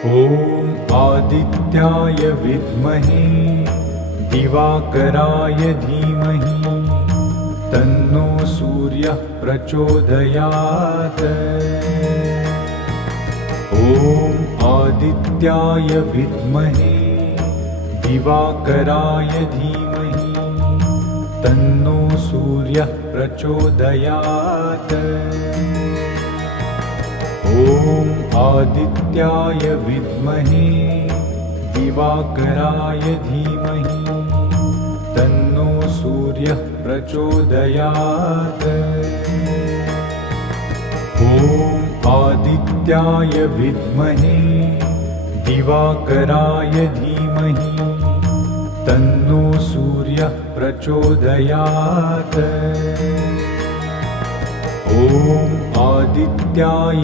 ॐ आदित्याय विद्महे दिवाकराय धीमहि तन्नो सूर्यः प्रचोदयात्। ॐ आदित्याय विद्महे दिवाकराय धीमहि तन्नो सूर्यः प्रचोदयात्। ॐ आदित्याय विद्महे दिवाकराय धीमहि तन्नो सूर्यः प्रचोदयात्। ॐ आदित्याय विद्महे दिवाकराय धीमहि तन्नो सूर्यः प्रचोदयात्। ॐ आदित्याय